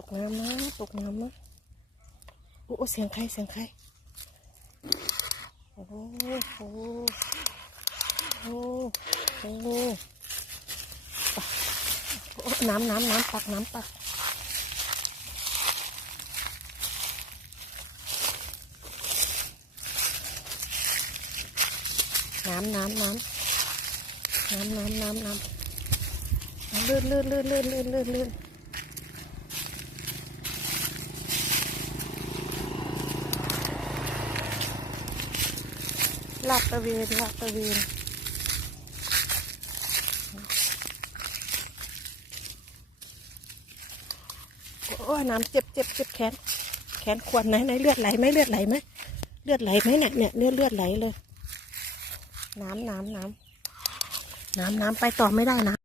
ตกน้ำนะตกน้ำนะโอ้เสียงใครเสียงใครโอ้โหโอ้โหโอ้โหน้ำน้ำน้ำปักน้ำปักน้ำน้ำน้ำน้ำน้ำน้ำน้ำลื่นลื่นลื่นลื่นลื่นลื่นลื่น ลาดตะเวนลาดตะเวนโอ้น้ำเจ็บเจ็บเจ็บแขน แขนควรไหนไหนเลือดไหลไหมเลือดไหลไหมเลือดไหลไหมเนี่ยเนี่ยเลือดเลือดไหลเลย น้ำน้ำน้ำน้ำน้ำไปต่อไม่ได้นะ